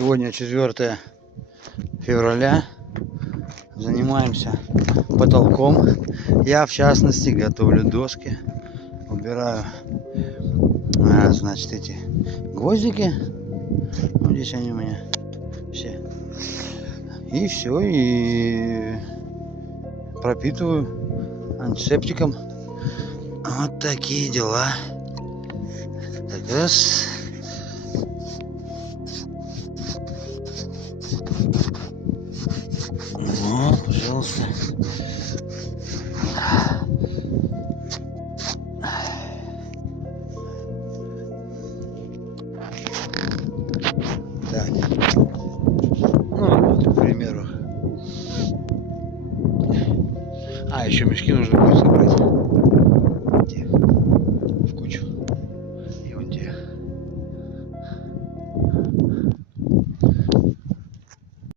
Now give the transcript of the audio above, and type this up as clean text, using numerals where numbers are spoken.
Сегодня 4 февраля. Занимаемся потолком. Я, в частности, готовлю доски. Убираю, значит, эти гвоздики. Вот здесь они у меня все. И все. И пропитываю антисептиком. Вот такие дела. Так, раз. Вот, пожалуйста. Так. Ну вот, к примеру. Еще мешки нужно будет собрать.